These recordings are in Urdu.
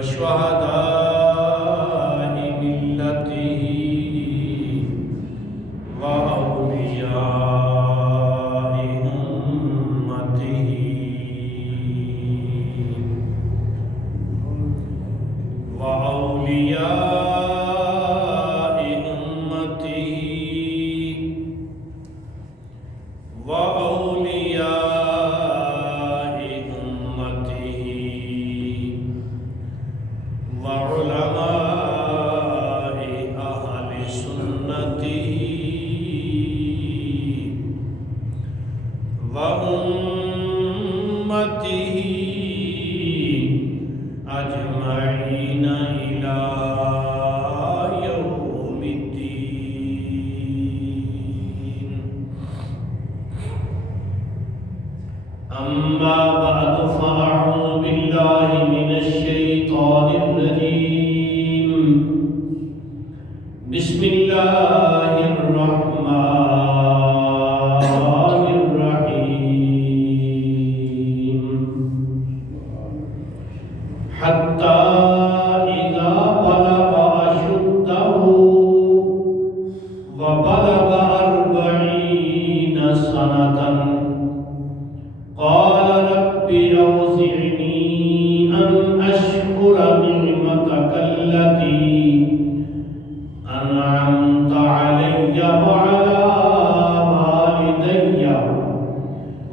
وشهداء ملته وأولياء أمته وأولياء أمته وأولياء أمته وعلماء أهل سنته وأمته أجمعين إلى يوم الدين. أما بعد فأعوذ بالله من الشيطان الرجيم. بسم الله الرحمن الرحيم. حتى إذا بلغ أشده وبلغ 40 سنة قال رب أوزعني أن أشكر نعمتك التي أنعمت علي وعلى والدي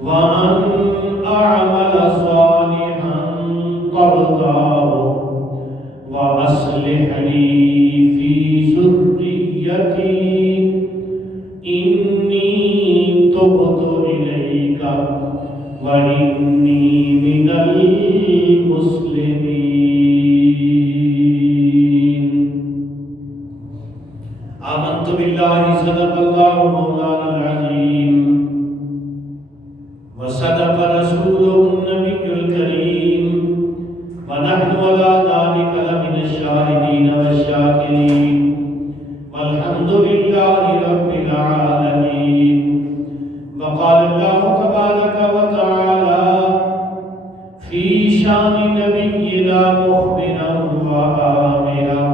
وأن أعمل صالحا ترضاه وأصلح لي في ذريتي إني تبت إليك وإني من المسلمين. آمنت بالله صدق الله مولانا العظيم وصدق رسوله النبي الكريم ونحن على ذلك لمن الشاهدين والشاكرين والحمد لله رب العالمين. وقال الله تبارك وتعالى في شان نبينا مخبرا وآمرا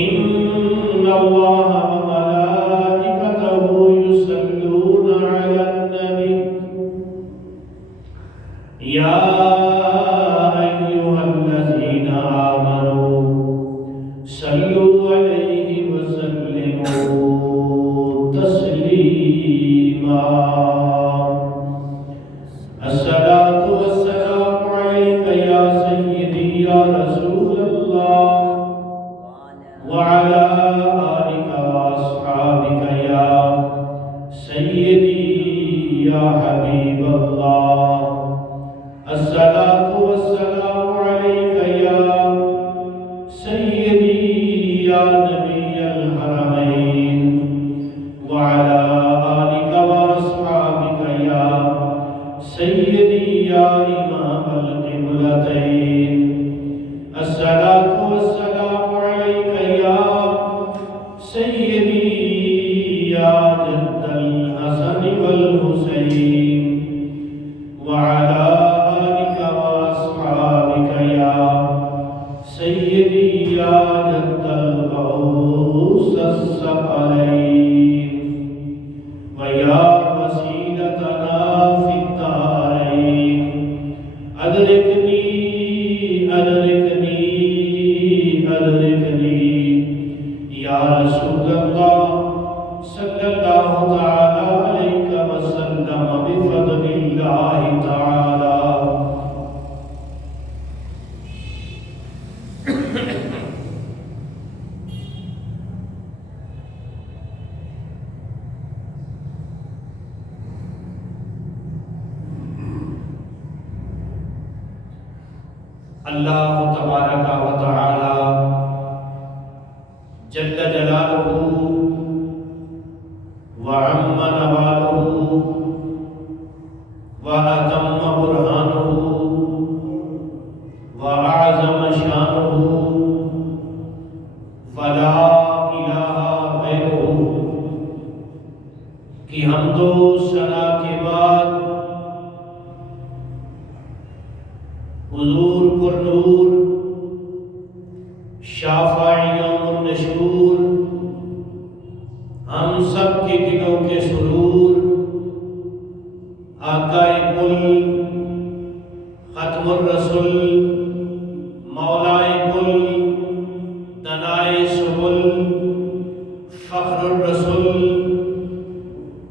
إن الله وملائكته يصلون على النبي يا أيها الذين آمنوا صلوا عليه وسلموا تسليما. الصلاة والسلام عليك يا سيدي يا رسول الله وعلى آلك وأصحابك يا سيدي يا حبيب الله. الصلاة والسلام عليك يا سيدي يا نبي الحرمين وعلى آلك وأصحابك يا سيدي يا إمام القبلتين. الصلاة والسلام عليك يا سيدي يا جد الحسن والحسين وعلى آلك وأصحابك يا سيدي يا جد الغوث الثقلين ويا وسيلتنا في الدارين. أدركني أدركني أدركني يا رسول الله صلى الله تعالى عليك وسلم بفضل الله تعالى. اللہ تبارک و تعالی جل جلالہ وعم نوالہ وأتم برهانه وأعظم شانه ولا إله غيره کی حمد و ثنا کے بعد حضور پر نور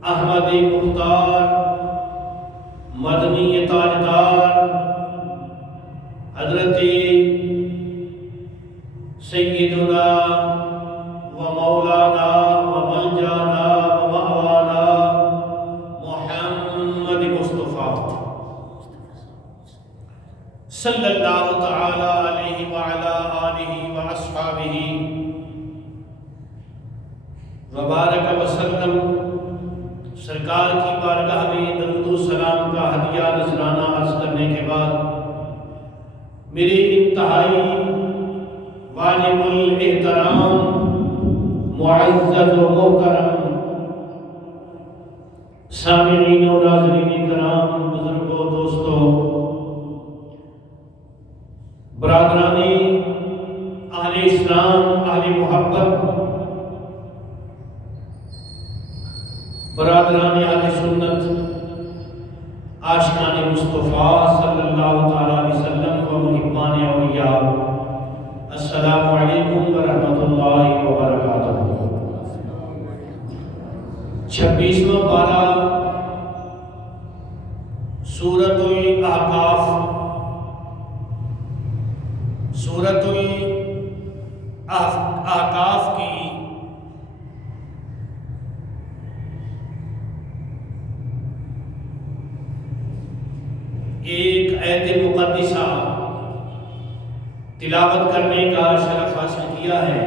احمد مختار مدنی تاجدار حضرت سیدنا و مولانا و ملجانا و مأوانا محمد مصطفیٰ صلی اللہ تعالی علیہ وعلا آلہ و اصحابہ وبارک وسلم۔ سرکار کی بارگاہ میں درود و سلام کا ہدیہ نذرانہ عرض کرنے کے بعد میرے انتہائی واجب الاحترام معزز و محترم سامعین و ناظرین کرام، بزرگوں، دوستوں، برادران اہل اسلام، اہل محبت، برادران اہل سنت، عاشقان مصطفیٰ صلی اللہ تعالی علیہ وسلم و محبان اولیاء، السلام علیکم ورحمۃ اللہ وبرکاتہ۔ 26واں پارہ سورۃ الاحقاف، سورۃ الاحقاف کی ایک آیت مقدسہ تلاوت کرنے کا شرف حاصل کیا ہے۔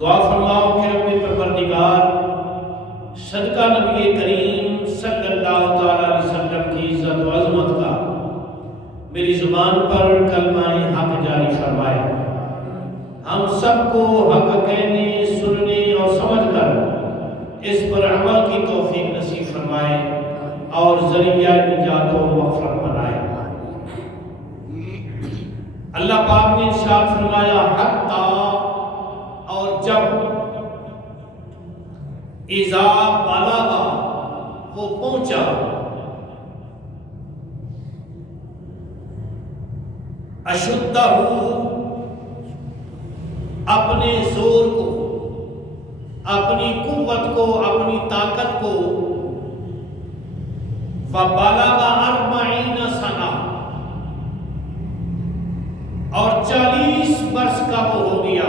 دعا فرماؤ کہ رب پروردگار صدقہ نبی کریم صلی اللہ تعالی علیہ وسلم کی عزت و عظمت کا میری زبان پر کلمہ حق جاری فرمائے، ہم سب کو حق کہنے، سننے اور سمجھ کر اس پر عمل کی توفیق نصیب فرمائے اور ذریعہ نجات و مغفرت بنائے۔ اللہ پاک نے ارشاد فرمایا حتی، اور جب اذا بلغ، وہ پہنچا، اشدہ، اپنے زور کو، اپنی قوت کو، اپنی طاقت کو، فَبَلَغَ 40 سنہ، اور 40 برس کا وہ ہو گیا۔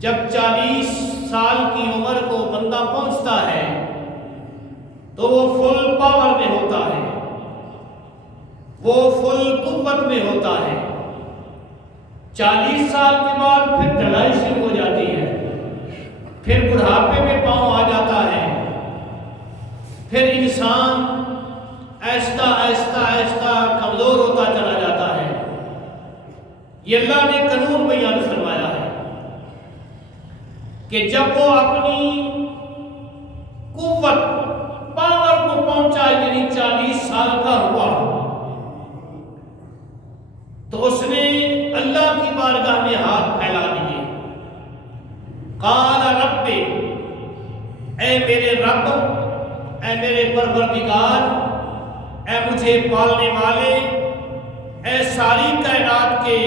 جب 40 سال کی عمر کو بندہ پہنچتا ہے تو وہ فل پاور میں ہوتا ہے، وہ فل قوت میں ہوتا ہے۔ 40 سال کے بعد پھر ڈھلائی شروع ہو جاتی ہے، پھر بڑھاپے میں پاؤں آ جاتا ہے، پھر انسان آہستہ آہستہ آہستہ کمزور ہوتا چلا جاتا ہے۔ یہ اللہ نے قانون بیان فرمایا ہے کہ جب وہ اپنی قوت، پاور کو پہنچا، یعنی 40 سال کا ہوا، تو اس نے اللہ کی بارگاہ میں ہاتھ پھیلا دیے۔ قال رب، اے میرے رب، اے میرے پروردگار، اے مجھے پالنے والے، اے ساری کائنات کے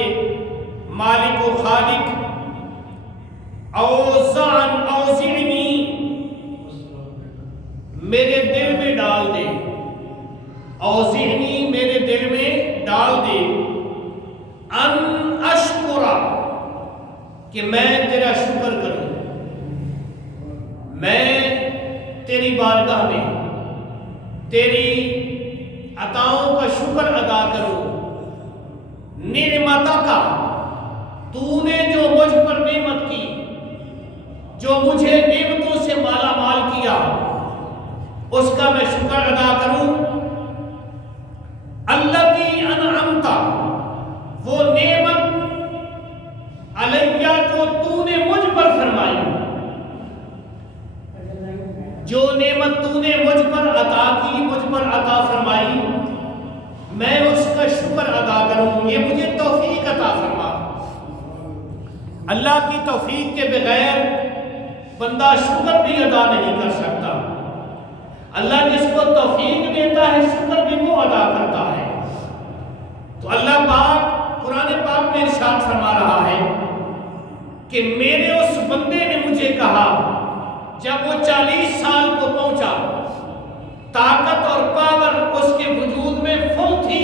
مالک و خالق، اوزعنی، میرے دل میں ڈال دے، اوزعنی، میرے دل میں ڈال دے، ان اشکرا، کہ میں تیرا شکر کروں، میں تیری بارگاہ میں تیری عطاؤں کا شکر ادا کروں، نعمتہ کا، تو نے جو مجھ پر نعمت کی، جو مجھے نعمتوں سے مالا مال کیا، اس کا میں شکر ادا کروں۔ اللہ کی انعمت، وہ نعمت علیہ جو تو نے مجھ پر فرمائی، جو نعمت تو نے مجھ پر عطا کی، مجھ پر عطا فرمائی، میں اس کا شکر ادا کروں، یہ مجھے توفیق عطا فرما۔ اللہ کی توفیق کے بغیر بندہ شکر بھی ادا نہیں کر سکتا۔ اللہ جس کو توفیق دیتا ہے شکر بھی وہ ادا کرتا ہے۔ تو اللہ پاک قرآن پاک میں ارشاد فرما رہا ہے کہ میرے اس بندے نے مجھے کہا جب وہ 40 سال کو پہنچا، طاقت اور پاور اس کے وجود میں فل تھی،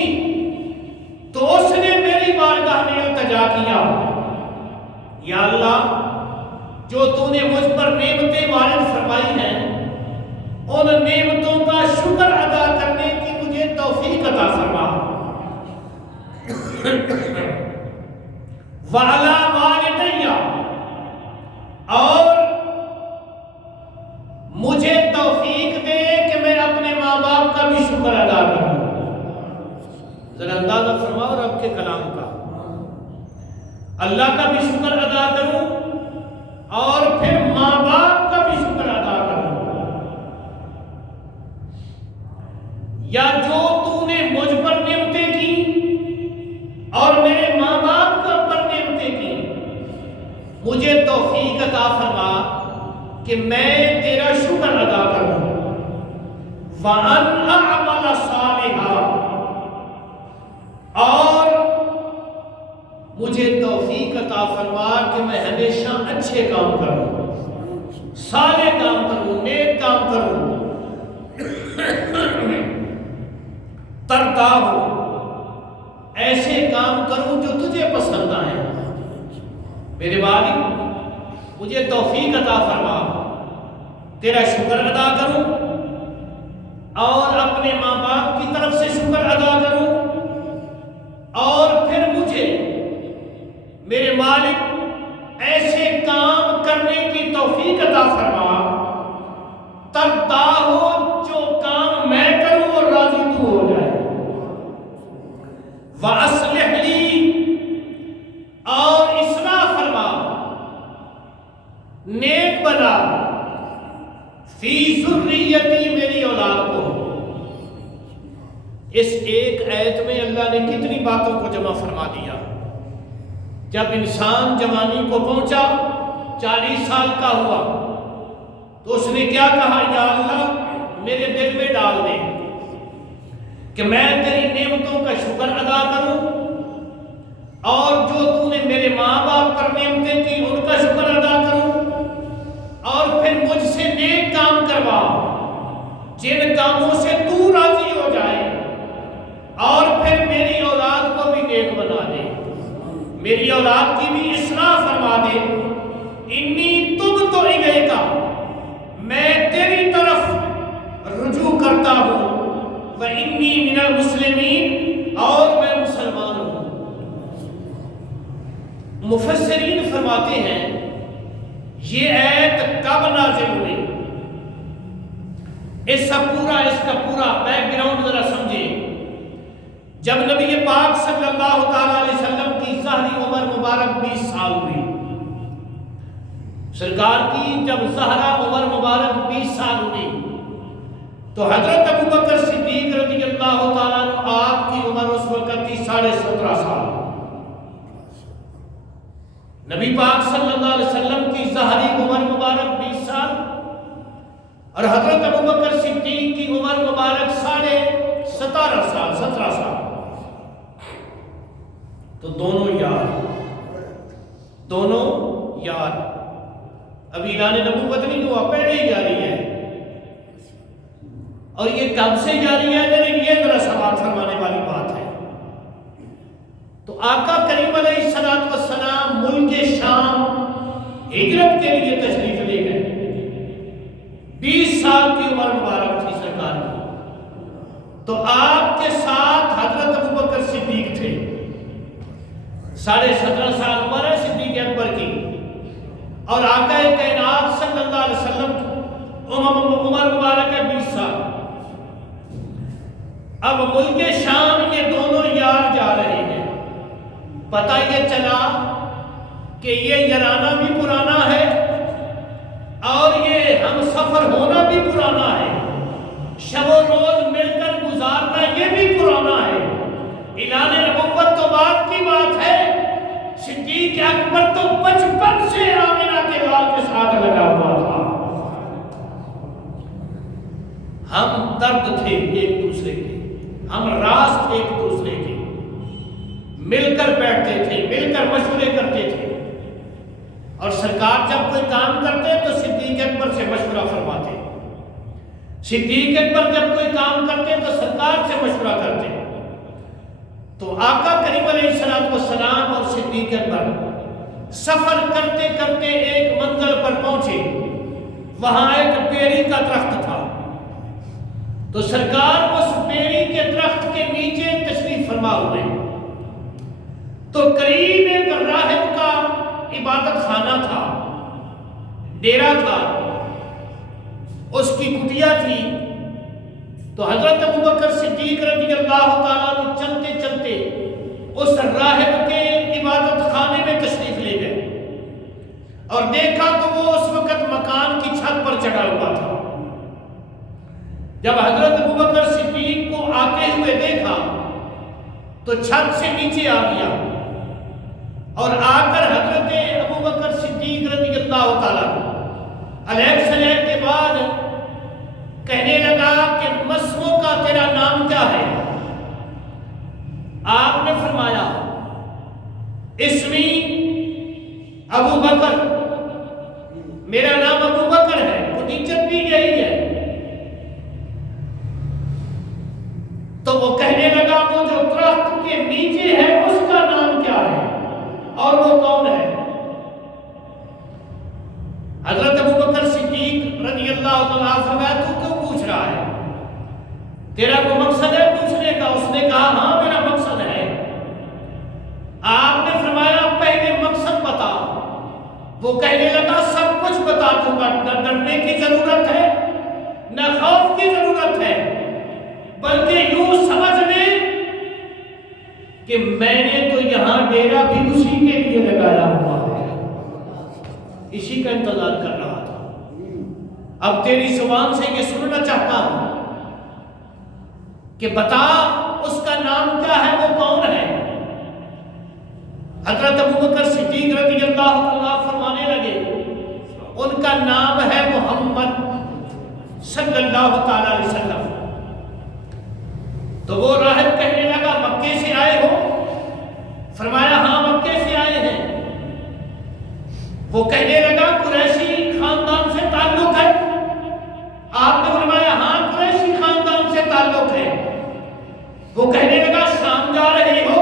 تو اس نے میری بارگاہ میں التجا کیا، یا اللہ جو تو نے مجھ پر نعمتیں وارد فرمائی ہیں، ان نعمتوں کا شکر ادا کرنے کی مجھے توفیق عطا فرما، وَعَلَى وَالِدَيَّ، اور مجھے توفیق دے کہ میں اپنے ماں باپ کا بھی شکر ادا کروں۔ ذرا اندازہ فرماؤ رب کے کلام کا، اللہ کا بھی شکر ادا کروں اور پھر ماں باپ کا بھی شکر ادا کروں، یا جو تو نے مجھ پر نعمتیں کی اور میرے ماں باپ کا پر نعمتیں کی، مجھے توفیق عطا فرما کہ میں تیرا شکر ادا کروں، وَأَنْ أَعْمَلَ صَالِحًا، اور مجھے توفیق عطا فرما کہ میں ہمیشہ اچھے کام کروں، صالح کام کروں، نیک کام کروں، ترتا ہوں، ایسے کام کروں جو تجھے پسند آئے۔ میرے والد مجھے توفیق عطا فرما، تیرا شکر ادا کروں اور اپنے ماں باپ کی طرف سے شکر ادا کروں، اور پھر مجھے میرے مالک ایسے کام کرنے کی توفیق عطا فرما ترتا ہو، جو کام میں کروں اور راضی تو ہو جائے، وَأَصْلِحْ لِي، اور اصلاح فرما، نیک بنا، فی ذریتی، میری اولاد کو۔ اس ایک آیت میں اللہ نے کتنی باتوں کو جمع فرما دیا۔ جب انسان جوانی کو پہنچا، 40 سال کا ہوا، تو اس نے کیا کہا، یا اللہ میرے دل میں ڈال دے کہ میں تیری نعمتوں کا شکر ادا کروں، اور جو تو نے میرے ماں باپ پر نعمتیں کی ان کا شکر ادا کروں، اور پھر مجھ سے نیک کام کروا جن کاموں سے تو راضی ہو جائے، اور پھر میری اولاد کو بھی نیک بنا دے، میری اولاد کی بھی اصلاح فرما دے۔ انی تبت الیک، میں تیری طرف رجوع کرتا ہوں، وانی من المسلمین، اور میں مسلمان ہوں۔ مفسرین فرماتے ہیں یہ آیت کب نازل ہوئی، اس کا پورا بیک گراؤنڈ ذرا سمجھیں۔ جب نبی پاک صلی اللہ تعالی علیہ وسلم کی ظاہری عمر مبارک 20 سال ہوئی، سرکار کی جب ظاہرہ عمر مبارک 20 سال ہوئی، تو حضرت ابوبکر صدیق رضی اللہ تعالیٰ عنہ، آپ کی عمر اس وقت تھی 17.5 سال۔ نبی پاک صلی اللہ علیہ وسلم کی ظاہری عمر مبارک 20 سال، اور حضرت ابوبکر صدیق کی عمر مبارک 17 سال۔ تو دونوں یار، ابھی اعلان نبوت نہیں ہوا، پہلے ہی جاری ہے، اور یہ کب سے جاری ہے، یہ ذرا سماعت فرمانے والی بات ہے۔ تو آقا کریم علیہ السلام ملک شام ہجرت کے لیے تشریف لے گئے، 20 سال کی عمر مبارک تھی سرکار کی، تو آپ کے ساتھ حضرت ابوبکر صدیق تھے، 17.5 سال عمر ہے صدیق اکبر کی، اور آقا کائنات صلی اللہ علیہ وسلم کی عمر مبارک ہے 20 سال۔ اب ملک شام یہ دونوں یار جا رہے ہیں، پتہ یہ چلا کہ یہ یارانہ بھی پرانا ہے اور یہ ہم سفر ہونا بھی پرانا ہے، شب و روز مل کر گزارنا یہ بھی پرانا ہے۔ اعلان نبوت تو بعد کی بات ہے، صدیق اکبر تو 55 سے آمنہ کے لال کے ساتھ لگا ہوا تھا۔ ہم درد تھے ایک دوسرے کے، ہم راز تھے ایک دوسرے کے، مل کر بیٹھتے تھے، مل کر مشورے کرتے تھے، اور سرکار جب کوئی کام کرتے تو صدیق اکبر سے مشورہ فرماتے، صدیق اکبر جب کوئی کام کرتے تو سرکار سے مشورہ کرتے۔ تو آقا کریم علیہ السلام اور صدیق اکبر سفر کرتے کرتے ایک منزل پر پہنچے، وہاں ایک بیری کا درخت تھا، تو سرکار اس بیری کے درخت کے نیچے تشریف فرما ہوئے، تو قریب ایک راہب کا عبادت خانہ تھا، ڈیرا تھا، اس کی کٹیا تھی۔ تو حضرت ابوبکر صدیق رضی اللہ تعالیٰ عنہ چلتے چلتے اس راہب کے عبادت خانے میں تشریف لے گئے اور دیکھا تو وہ اس وقت مکان کی چھت پر چڑھا ہوا تھا۔ جب حضرت ابوبکر صدیق کو آتے ہوئے دیکھا تو چھت سے نیچے آ گیا اور آ کر حضرت ابوبکر صدیق رضی اللہ تعالیٰ علیہ السلام کے بعد کہنے لگا کہ مسمو کا تیرا نام کیا ہے؟ آپ نے فرمایا اسمی ابو بکر، میرا نام ابو بکر ہے، کنیت بھی یہی ہے۔ تو وہ کہنے لگا وہ جو درخت کے نیچے ہے اس کا نام کیا ہے اور وہ کون ہے؟ حضرت ابوبکر صدیق رضی اللہ تعالیٰ فرمایا تو کیوں پوچھ رہا ہے؟ تیرا کوئی مقصد ہے پوچھنے کا؟ اس نے کہا ہاں میرا مقصد ہے۔ آپ نے فرمایا پہلے مقصد بتا۔ وہ کہنے لگا سب کچھ بتا چکا، نہ ڈرنے کی ضرورت ہے نہ خوف کی ضرورت ہے، بلکہ یوں سمجھ لیں کہ میں نے تو یہاں ڈیرا بھی اسی کے لیے لگایا ہوا ہے، اسی کا انتظار کر رہا تھا۔ اب تیری زبان سے یہ سننا چاہتا ہوں کہ بتا اس کا نام کیا ہے، وہ کون ہے؟ حضرت ابوبکر صدیق رضی اللہ عنہ فرمانے لگے ان کا نام ہے محمد صلی اللہ تعالی علیہ وسلم۔ تو وہ راہب کہنے لگا مکے سے آئے ہو؟ فرمایا ہاں مکے سے آئے ہیں۔ وہ کہنے لگا قریشی خاندان سے تعلق ہے؟ آپ نے فرمایا ہاں قریشی خاندان سے تعلق ہے۔ وہ کہنے لگا شام جا رہے ہو؟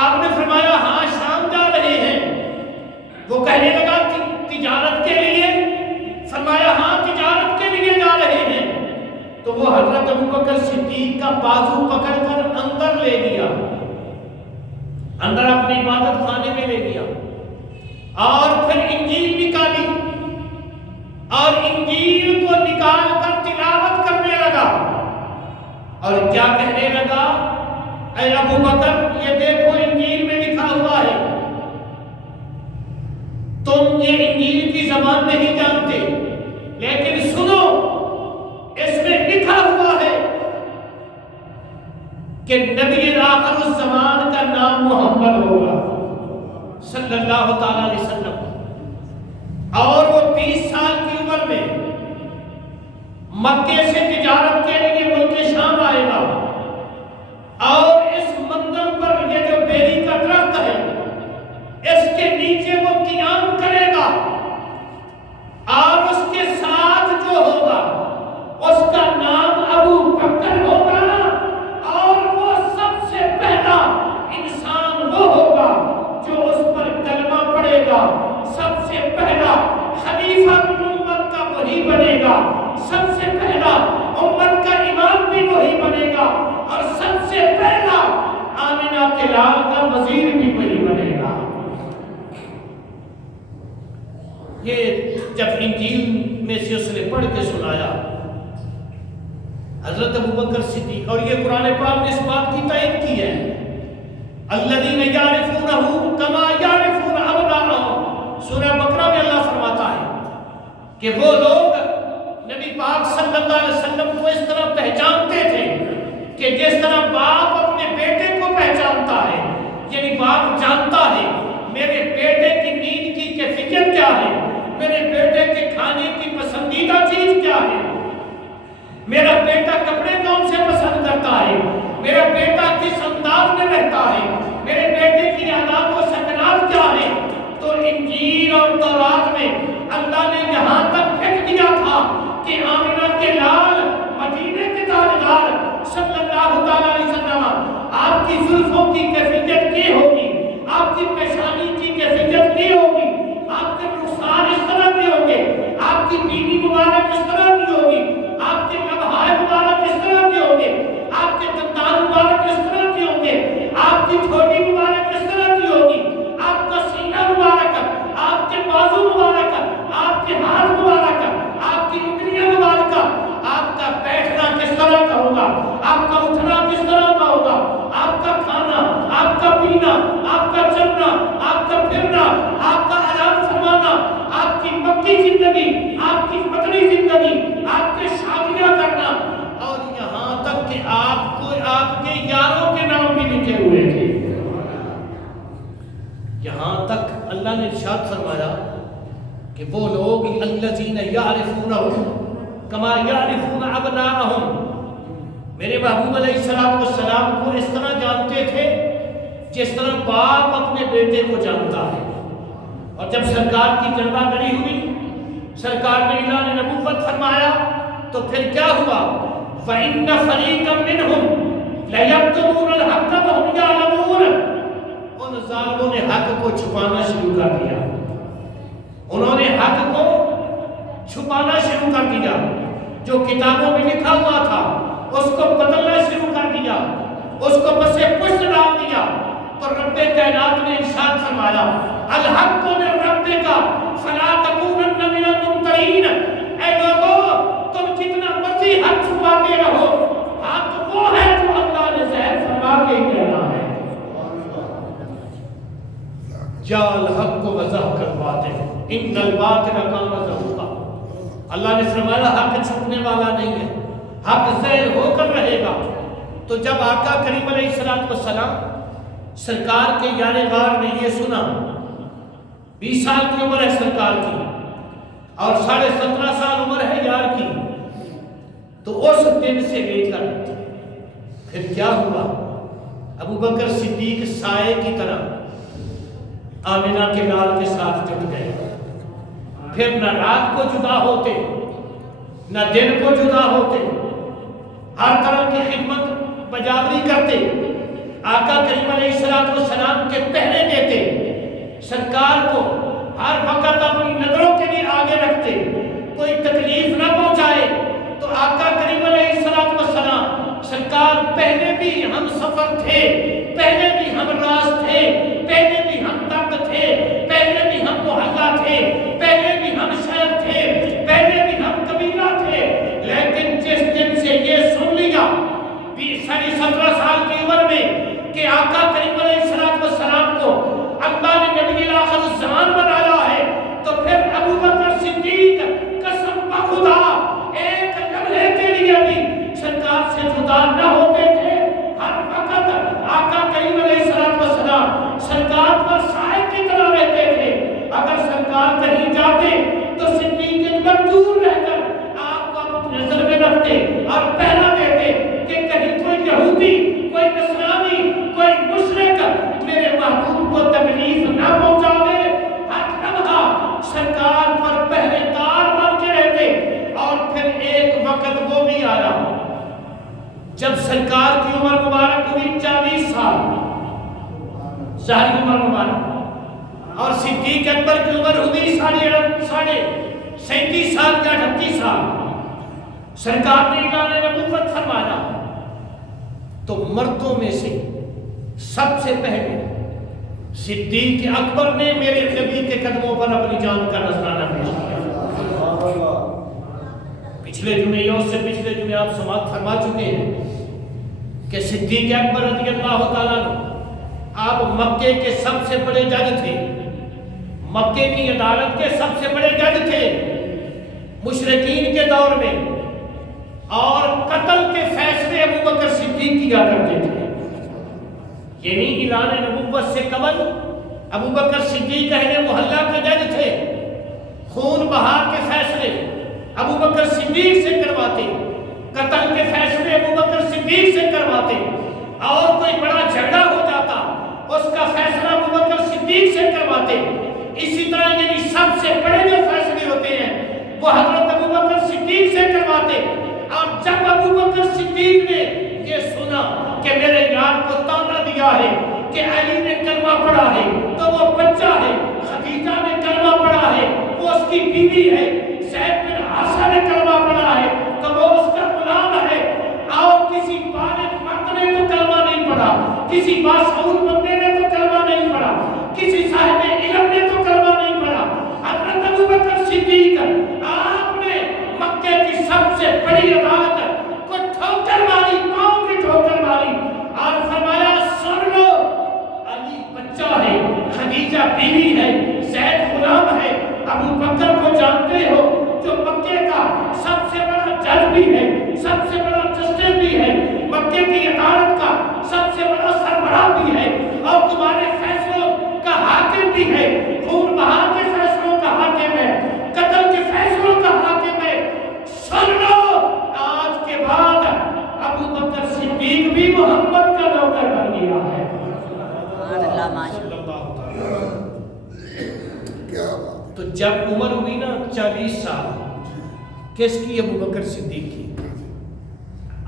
آپ نے فرمایا ہاں شام جا رہے ہیں۔ وہ کہنے لگا تجارت کے لیے؟ فرمایا ہاں تجارت کے لیے جا رہے ہیں۔ تو وہ حضرت ابوبکر صدیق کا بازو پکڑ کر اندر لے گیا، اندر اپنی عبادت خانے میں لے گیا اور پھر انجیل نکالی اور انجیل کو نکال کر تلاوت کرنے لگا اور کیا کہنے لگا؟ اے ابو بکر یہ دیکھو انجیل میں لکھا ہوا ہے، تم یہ انجیل کی زبان نہیں جانتے لیکن سنو اس میں لکھا ہوا ہے کہ نبی آخر الزمان کا نام محمد ہوگا صلی اللہ تعالی علیہ وسلم، اور وہ 20 سال کی عمر میں مکے سے تجارت کے لیے ملک شام آئے گا اور اس منزل پر یہ جو بیری کا درخت ہے اس کے نیچے وہ قیام کرے گا اور اس کے ساتھ جو ہوگا اس کا نام ابو بکر ہوگا اور وہ سب سے پہلا انسان وہ ہوگا جو اس پر کلمہ پڑھے گا، سب سے پہلا خلیفہ امت کا وہی بنے گا، سب سے پہلا امت کا امام بھی وہی بنے گا اور سب سے پہلا آمنہ کے لال کا وزیر بھی وہی بنے گا۔ یہ جب انجیل میں سے اس نے پڑھ کے سنایا حضرت ابوبکر صدیق، اور یہ قرآن پاک نے اس بات کی تائید کی ہے الذین یعرفونہ کما یعرفون ابناءہم، سورہ بقرہ میں اللہ فرماتا ہے کہ وہ لوگ نبی پاک صلی اللہ علیہ وسلم کو اس طرح پہچانتے تھے کہ جس طرح باپ اپنے بیٹے کو پہچانتا ہے، یعنی باپ جانتا ہے میرے بیٹے کی نیند کی کیفیت کیا ہے، میرے بیٹے کے کھانے کی پسندیدہ چیز کیا ہے، میرا بیٹا کپڑے کون سے پسند کرتا ہے، میرا بیٹا کس انداز میں رہتا ہے، میرے بیٹے کی عادات و سکنات کیا ہے۔ تو انجیل اور تورات میں اللہ نے یہاں تک پھینک دیا تھا کہ آمنہ کے لال مدینے کے تاجدار صلی اللہ تعالیٰ علیہ وسلم آپ کی زلفوں کی کیفیت کی ہوگی، آپ کی پیشانی کی کیفیت کی ہوگی، آپ کے رخسار اس طرح کے ہوں گے، آپ کی بینی مبارک اس طرح کی ہوگی، آپ کے لبہائے مبارک اس طرح کے ہوں گے، آپ کے دندان مبارک اس طرح کے ہوں گے، آپ کی ٹھوڑی مبارک اس طرح کی ہوگی، آپ کا سینہ مبارک، آپ کے بازو مبارک، آپ کے ہاتھ مبارک، آپ کی انگلیاں مبارک، آپ کا بیٹھنا کس طرح کا ہوگا، آپ کا اٹھنا کس طرح کا ہوگا، آپ کا کھانا، آپ کا پینا، آپ کا چلنا، آپ کا پھرنا، آپ کا اعلان فرمانا، آپ کی مکی زندگی، آپ کی پتلی زندگی، آپ کے شادیاں کرنا، اور یہاں تک کہ آپ کو آپ کے یاروں کے نام بھی لکھے ہوئے تھے۔ یہاں تک اللہ نے ارشاد فرمایا کہ وہ لوگ الذین یعرفونہ کما یعرفون ابناءہم، میرے محبوب علیہ السلام کو اس طرح جانتے تھے جس طرح باپ اپنے بیٹے کو جانتا ہے۔ اور جب سرکار کی جلوہ گری ہوئی، سرکار نے اعلان نبوت فرمایا، تو پھر کیا ہوا؟ فَإِنَّ فَرِيقًا مِّنْهُمْ لَيَكْتُمُونَ الْحَقَّ وَهُمْ يَعْلَمُونَ، ان ظالموں نے حق کو چھپانا شروع کر دیا، انہوں نے حق کو چھپانا شروع کر دیا، جو کتابوں میں لکھا ہوا تھا اس کو بدلنا شروع کر دیا، اس کو پسے پشت ڈال دیا۔ تو رب کائنات نے ارشاد فرمایا الحق من ربک فلا تکونن من الممترین، اے لوگو تم جتنا مرضی حق چھپاتے رہو، حق وہ ہے جو اللہ نے ظاہر فرما کے کہنا ہے۔ جاء الحق وزهق الباطل ان الباطل کان زهوقا، اللہ نے فرمایا حق چھپنے والا نہیں ہے، حق ظاہر ہو کر رہے گا۔ تو جب آقا کریم علیہ السلام سرکار کے یار غار نے یہ سنا، 20 سال کی عمر ہے سرکار کی اور 17.5 سال عمر ہے یار کی، تو اس دن سے لے کر پھر کیا ہوا؟ ابو بکر صدیق سائے کی طرح آمنہ کے لال کے ساتھ جڑ گئے، پھر نہ رات کو جدا ہوتے نہ دن کو جدا ہوتے، ہر طرح کی خدمت بجاوری کرتے، آقا کریم علیہ السلام کے پہرے دیتے، سرکار کو ہر وقت اپنی نظروں کے لیے آگے رکھتے، کوئی تکلیف نہ پہنچائے۔ تو آقا کریم علیہ السلام سرکار پہلے بھی ہم سفر تھے، پہلے بھی ہم راز تھے، پہلے بھی ہم درد تھے، پہلے بھی ہم محلہ تھے، پہلے بھی ہم شہر تھے، پہلے بھی ہم قبیلہ تھے، لیکن جس دن سے یہ سن لیا 17 سال کی عمر میں کہ آقا کریم علیہ السلام کو اللہ نے نبی آخر الزمان بنایا ہے، تو پھر ابو بکر صدیق قسم بخدا ایک لمحے کے لیے بھی سرکار سے جدا نہ ہوتے تھے، ہر وقت آقا کریم علیہ السلام سرکار پر سائے کی طرح رہتے تھے۔ اگر سرکار کہیں جاتے تو صدیق اکبر دور رہ کر آپ کو اپنی نظر میں رکھتے اور پہلا دیتے کہ کہیں کوئی یہودی، کوئی نصرانی، کوئی مشرک میرے محبوب کو تکلیف نہ پہنچا دے۔ ہر لمحہ سرکار پر پہرے دار بن کے رہتے۔ اور پھر ایک وقت وہ بھی آیا جب سرکار کی عمر مبارک ہوئی 40 سال، ظاہری عمر مبارک، اور صدیق اکبر کی عمر ہوئی 37 سال یا 38 سال، سرکار نے اعلان نبوت فرمایا، تو مردوں میں سے سب سے پہلے صدیق اکبر نے میرے نبی کے قدموں پر اپنی جان کا نذرانہ پیش کیا۔ پچھلے جمعے یا اس سے پچھلے جمعے آپ سماعت فرما چکے ہیں کہ صدیق اکبر رضی اللہ تعالیٰ آپ مکے کے سب سے بڑے جج تھے، مکے کی عدالت کے سب سے بڑے جج تھے مشرکین کے دور میں، اور قتل کے فیصلے ابو بکر صدیق کیا کرتے تھے۔ یعنی اعلان نبوت سے قبل ابو بکر صدیق اہل محلہ کے جج تھے، خون بہا کے فیصلے ابو بکر صدیق سے کرواتے، قتل کے فیصلے ابو بکر صدیق سے کرواتے، اور کوئی بڑا جھگڑا ہو جاتا اس کا فیصلہ ابو بکر صدیق سے کرواتے۔ اسی طرح یعنی سب وہ حضرت ابوبکر صدیق سے کرواتے. اور جب ابوبکر صدیق نے یہ سنا کہ میرے یار کو تانا دیا ہے کہ علی نے کلمہ پڑھا ہے تو وہ بچہ ہے, خدیجہ نے کلمہ پڑھا ہے وہ اس کی بیوی ہے, زید بن حارثہ نے کلمہ پڑھا ہے تو وہ اس کا غلام ہے, اور کسی بالغ مرد نے تو کلمہ نہیں پڑھا, کسی باشعور بندے نے تو کلمہ نہیں پڑھا, کسی صاحب علم نے تو کلمہ نہیں پڑھا. حضرت ابوبکر صدیق آپ نے مکے کی سب سے بڑی عدالت کو ٹھوکر ماری, پاؤں کی ٹھوکر ماری اور فرمایا سن لو, علی بچہ ہے, خدیجہ بیوی ہے, زید غلام ہے, ابوبکر کو جانتے ہو جو مکے کا سب سے بڑا جج بھی ہے, سب سے بڑا جسٹس بھی ہے, مکے کی عدالت کا سب سے بڑا سربراہ بھی ہے, اور تمہارے فیصلوں کا حاکم بھی ہے, خون بہا کے فیصلوں کا حاکم ہے, قتل کے فیصلوں کا حاکم ہے. سن لو, آج کے بعد ابوبکر صدیق بھی محمد کا نوکر بن گیا ہے. تو جب عمر ہوئی نا 40 سال, کس کی؟ ابوبکر صدیق کی.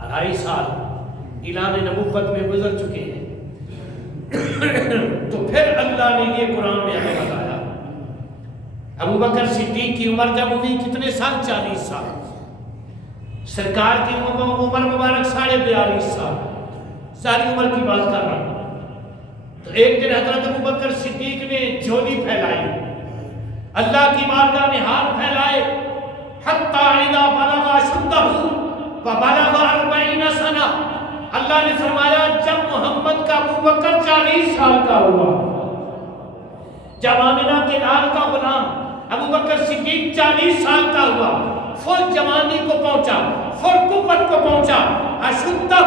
2.5 سال اعلان نبوت میں گزر چکے ہیں. تو پھر اللہ نے یہ قرآن میں ہمیں بتایا. ابوبکر صدیق کی عمر جب ہوئی کتنے سال؟ 40 سال. سرکار کی عمر مبارک 42.5 سال. ساری عمر کی بات کر رہا ہوں. تو ایک دن حضرت ابوبکر صدیق نے جھولی پھیلائی, اللہ کی بارگاہ میں ہاتھ پھیلائے. حتی اذا بلغ اشدہ وبلغ 40 سنہ, اللہ نے فرمایا جب محمد کا ابوبکر 40 سال کا ہوا, جب آمنہ کے لال کا غلام ابوبکر صدیق 40 سال کا ہوا, فل جوانی کو پہنچا, فل قوت کو پہنچا, اشدہ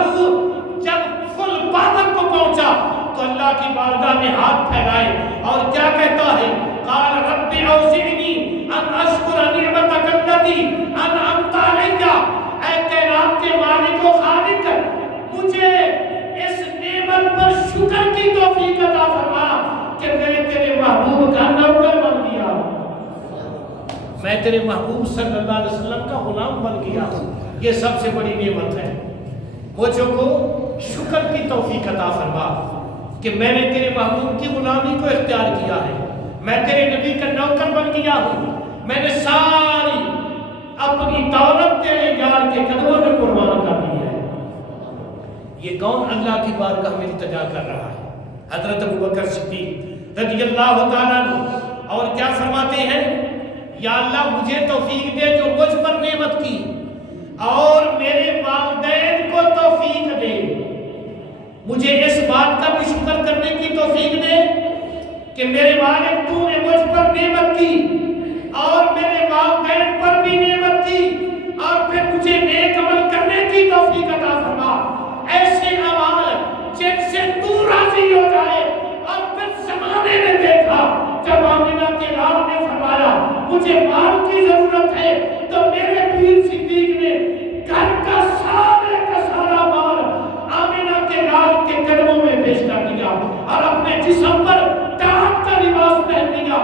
جب فل پاور کو پہنچا, تو اللہ کی بارگاہ میں ہاتھ پھیلائے اور کیا کہتا ہے؟ قال رب اوزعنی ان اشکر نعمتک التی انعمت علی. اے کائنات کے مالک و خالق, مجھے اس نعمت پر شکر کی توفیق عطا فرما کہ میں تیرے محبوب کا نوکر بن گیا, میں تیرے محبوب صلی اللہ علیہ وسلم کا غلام بن گیا. یہ سب سے بڑی نعمت ہے. مجھے کو شکر کی توفیق عطا فرما کہ میں نے تیرے محبوب کی غلامی کو اختیار کیا ہے, میں تیرے نبی کا نوکر بن گیا ہوں, میں نے ساری اپنی دولت تیرے یار کے قدموں میں قربان کر دی ہے. یہ کون اللہ کی بارگاہ میں التجا کر رہا ہے؟ حضرت ابوبکر صدیق رضی اللہ تعالیٰ عنہ. اور کیا فرماتے ہیں؟ یا اللہ مجھے توفیق دے جو مجھ پر نعمت کی, اور میرے والدین کو توفیق دے, مجھے اس بات کا بھی شکر کرنے کی توفیق دے کہ میرے والد تو نے مجھ پر نعمت کی اور میرے والدین پر بھی نعمت کی, اور پھر مجھے نیک عمل کرنے کی توفیق عطا فرما, ایسے اعمال جن سے تو راضی ہو جائے. اور پھر زمانے نے دیکھا جب آمنہ کے لال نے فرمایا مجھے مال کی ضرورت ہے, تو میرے پیر صدیق نے گھر کا سارا مال آمنہ کے لال کے قدموں میں پیش کر دیا اور اپنے جسم پر ٹاٹ کا لباس پہن دیا,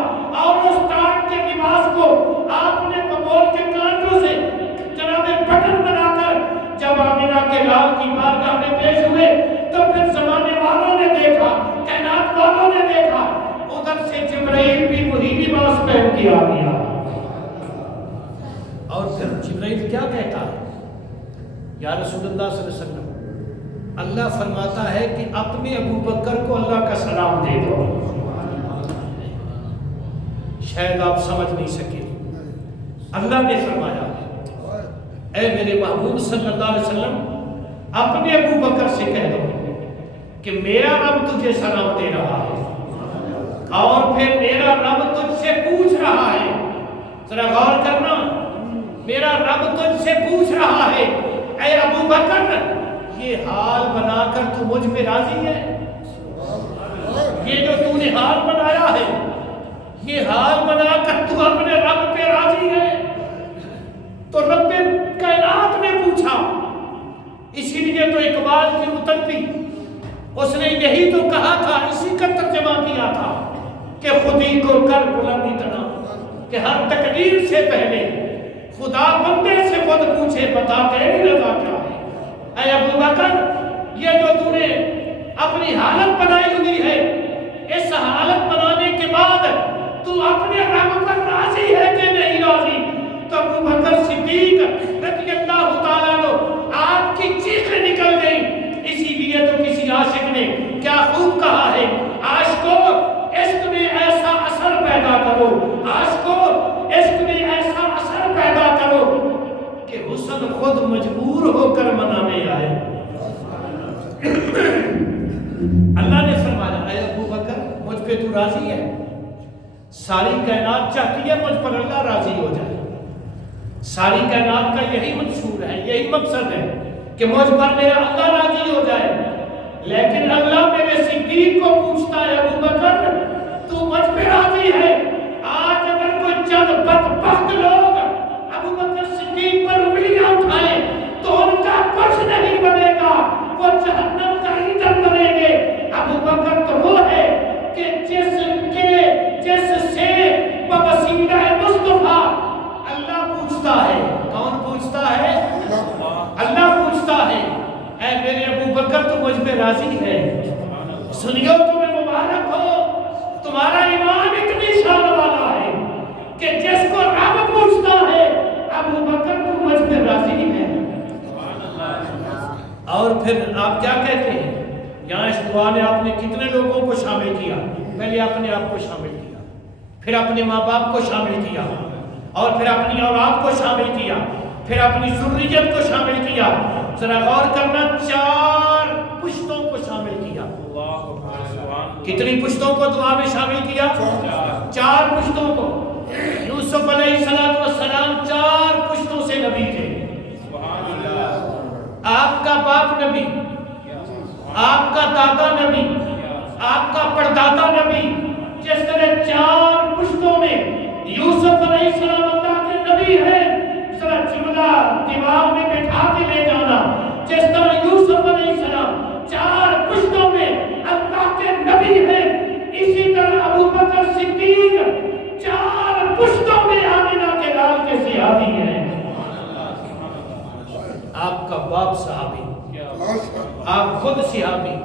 اور اس ٹاٹ کے لباس کو آپ نے ببول کے کانٹوں سے جناب بٹن بنا کر جب آمنہ کے لال کی بارگاہ میں پیش ہوئے, تو پھر زمانے والوں نے دیکھا, کائنات والوں نے دیکھا, ادھر سے جبرائیل بھی وہی لباس پہن کے آ گیا. اور پھر جبرائیل کیا کہتا ہے؟ یا رسول اللہ صلی اللہ علیہ وسلم, اللہ فرماتا ہے کہ اپنے ابوبکر کو اللہ کا سلام دے دو. شاید آپ سمجھ نہیں سکے. اللہ نے فرمایا اے میرے محبوب صلی اللہ علیہ وسلم, اپنے ابوبکر سے کہہ دو کہ میرا رب تجھے سلام دے رہا ہے, اور پھر میرا رب تجھ سے پوچھ رہا ہے. ذرا غور کرنا, میرا رب تجھ سے پوچھ رہا ہے اے ابوبکر, یہ حال بنا کر تو مجھ پہ راضی ہے؟ یہ جو تو نے حال بنایا ہے, یہ حال بنا کر تو اپنے رب پہ راضی ہے؟ تو رب کائنات نے پوچھا. اسی لیے تو اقبال کی متنبی اس نے یہی تو کہا تھا, اسی کا ترجمہ کیا تھا کہ خودی کو کر بلند اتنا کہ ہر تقدیر سے پہلے خدا بندے سے خود پوچھے بتا تیری رضا کیا ہے؟ اے ابو بکر یہ جو تو نے اپنی حالت بنائی ہوئی ہے، اس حالت بنانے کے بعد تو اپنے رب پر راضی ہے کہ نہیں راضی؟ تو ابو بکر صدیق رضی اللہ تعالیٰ عنہ آپ کی چیخیں نکل گئیں۔ اسی لیے تو کسی عاشق نے کیا خوب کہا ہے، عاشقو عشق میں ایسا اثر پیدا کرو، عاشقو عشق میں ایسا اثر پیدا کرو کہ حسن خود مجبور ہو کر منانے آئے۔ اللہ نے فرمایا اے ابو بکر مجھ پہ تو راضی ہے؟ ساری کائنات چاہتی ہے مجھ پر اللہ راضی ہو جائے، ساری کائنات کا یہی منشور ہے، یہی مقصد ہے کہ مجھ پر میرا اللہ راضی ہو جائے، لیکن اللہ میرے صدیق کو پوچھتا ہے ابو بکر تو مجھ پہ راضی ہے؟ آج اگر کوئی چند بدبخت لوگ ابو بکر صدیق پر انگلیاں اٹھائیں تو ان کا کچھ نہیں بنے گا، وہ جہنم کا ایندھن بنیں گے۔ ابو بکر تو وہ ہے کہ جس سے بوسیلہ مصطفیٰ اللہ پوچھتا ہے، کون پوچھتا ہے؟ اللہ پوچھتا ہے اے میرے ابو بکر تو مجھ پہ راضی ہے؟ سنیو تمہیں مبارک ہو، تمہارا ایمان اتنی شان والا ہے کہ جس کو رب پوچھتا ہے ابو بکر تو مجھ پہ راضی ہے۔ اور پھر آپ کیا کہتے ہیں؟ یہاں اس دعا نے آپ نے کتنے لوگوں کو شامل کیا؟ پہلے اپنے آپ کو شامل کیا، پھر اپنے ماں باپ کو شامل کیا، اور پھر اپنی اولاد کو شامل کیا، پھر اپنی ذریت کو شامل کیا۔ ذرا غور کرنا، 4 پشتوں کو شامل کیا۔ کتنی پشتوں کو دعا میں شامل کیا؟ 4 پشتوں کو۔ یوسف علیہ السلام 4 پشتوں سے نبی تھے۔ آپ کا باپ نبی، آپ کا دادا نبی، آپ کا پردادا نبی، جس طرح 4 پشتوں میں یوسف علیہ السلام اللہ کے نبی ہیں، ذرا جملہ دماغ میں بٹھا کے لے جانا، جس طرح یوسف علیہ السلام 4 پشتوں میں اللہ کے نبی ہیں، اسی طرح ابو بکر صدیق 4 پشتوں میں آمنہ کے لال کے صحابی ہیں۔ آپ کا باپ صحابی، آپ خود صحابی،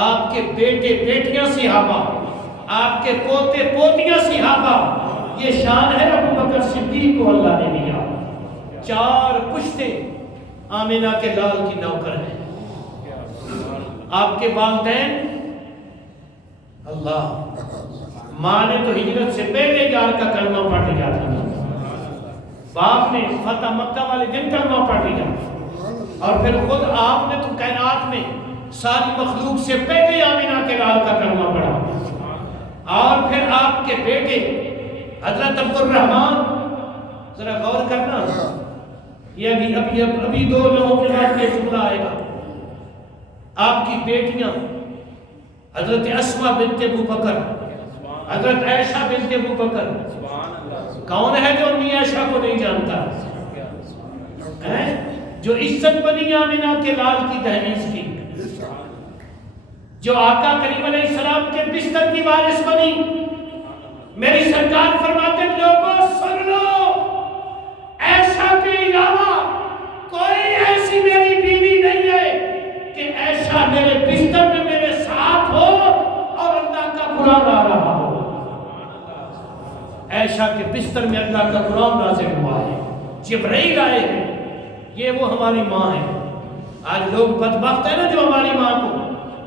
آپ کے بیٹے بیٹیاں صحابہ، آپ کے پوتے پوتیاں صحابہ، یہ شان ہے ابو بکر صدیق کو اللہ نے دیا۔ 4 پشتے آمنہ کے لال کی نوکر ہیں۔ آپ کے والدین، اللہ، ماں نے تو ہجرت سے پہلے یار کا کلمہ پڑھ لیا تھا، باپ نے فتح مکہ والے دن کلمہ پڑھ لیا، اور پھر خود آپ نے تو کائنات میں ساری مخلوق سے پہلے آمنہ کے لال کا کلمہ پڑھا، اور پھر آپ کے بیٹے حضرت عبد الرحمن، ذرا غور کرنا، یہ ابھی 2 لوگوں کے بعد یہ جملہ آئے گا۔ آپ کی بیٹیاں حضرت اسماء بنت ابو بکر، حضرت عائشہ بنت ابو بکر، کون ہے جو امی عائشہ کو نہیں جانتا؟ جو عزت بنی آمنہ کے لال کی دہلیز کی، جو آقا کریم علیہ السلام کے بستر کی وارث بنی۔ میری سرکار فرماتے لوگوں سن لو، عائشہ کے علاوہ کوئی ایسی میری بیوی نہیں ہے کہ عائشہ میرے بستر میں میرے ساتھ ہو اور اللہ کا قرآن آ رہا ہو۔ عائشہ کے بستر میں اللہ کا قرآن نازل ہوا ہے، جبرائیل آئے ہیں، یہ وہ ہماری ماں ہے۔ آج لوگ بدبخت ہیں نا جو ہماری ماں کو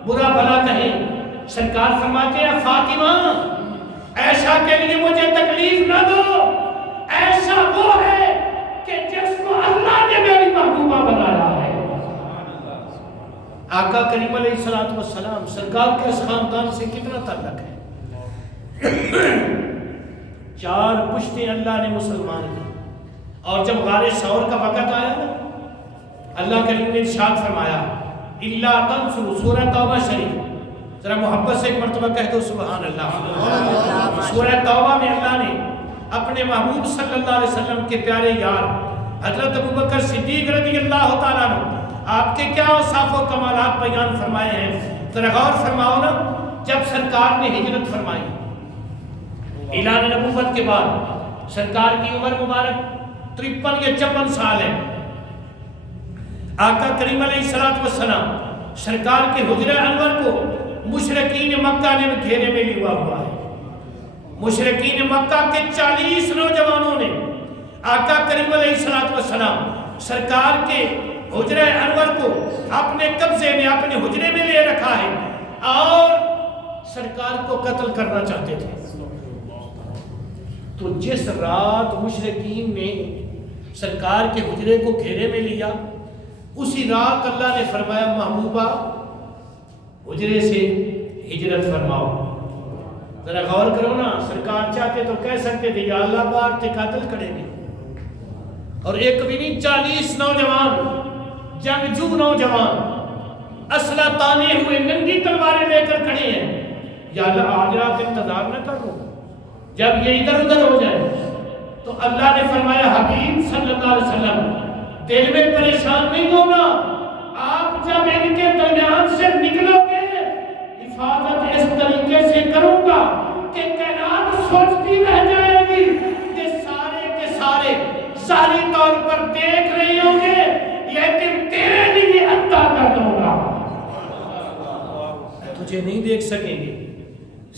برا بھلا کہیں۔ سرکار فرماتے ہیں فاطمہ عائشہ کے لیے مجھے تکلیف نہ دو، عائشہ وہ ہے کہ جس کو اللہ نے میری محبوبہ بنایا ہے۔ آقا کریم علیہ السلام سرکار کے اس خاندان سے کتنا تعلق ہے۔ 4 پشتے اللہ نے مسلمان کی، اور جب غار ثور کا وقت آیا نا، اللہ کریم نے ارشاد فرمایا الا تنصروا، سورہ توبہ شریف، ذرا محبت سے ایک مرتبہ کہہ دو سبحان اللہ۔ سورہ توبہ میں اللہ نے اپنے محبوب صلی اللہ علیہ وسلم کے پیارے یار حضرت ابو بکر صدیق رضی اللہ تعالیٰ عنہ آپ کے کیا اوصاف و کمالات بیان فرمائے ہیں، ذرا غور فرماؤ نا۔ جب سرکار نے ہجرت فرمائی اعلان نبوت کے بعد، سرکار کی عمر مبارک 53 یا 54 سال ہے، آقا کریم علیہ السلام سرکار کے حجرہ انور کو مشرکین مکہ نے گھیرے میں لیا ہوا ہے۔ مشرکین مکہ کے 40 نوجوانوں نے آقا کریم علیہ السلام سرکار کے حجرہ انور کو اپنے قبضے میں، اپنے حجرے میں لے رکھا ہے اور سرکار کو قتل کرنا چاہتے تھے۔ تو جس رات مشرکین نے سرکار کے حجرے کو گھیرے میں لیا، اسی رات اللہ نے فرمایا محبوبہ حجرے سے ہجرت فرماؤ۔ ذرا غور کرو نا، سرکار چاہتے تو کہہ سکتے تھے یا اللہ بار تے قاتل کریں گے، اور ایک بھی نہیں 40 نوجوان جنگجو نوجوان اسلحہ تانے ہوئے ننگی تلواریں لے کر کھڑے ہیں، یا اللہ آج رات انتظار نہ کرو، جب یہ ادھر ادھر ہو جائے۔ تو اللہ نے فرمایا حبیب صلی اللہ علیہ وسلم دل میں پریشان نہیں ہونا، آپ جب ان کے درمیان سے نکلو گے حفاظت اس طریقے سے کروں گا کہ کائنات سوچتی رہ جائے گی کہ سارے کے سارے ظاہری طور پر دیکھ رہے ہوں گے، لیکن تیرے لیے عطا کر دوں گا۔ تجھے نہیں دیکھ سکیں گے،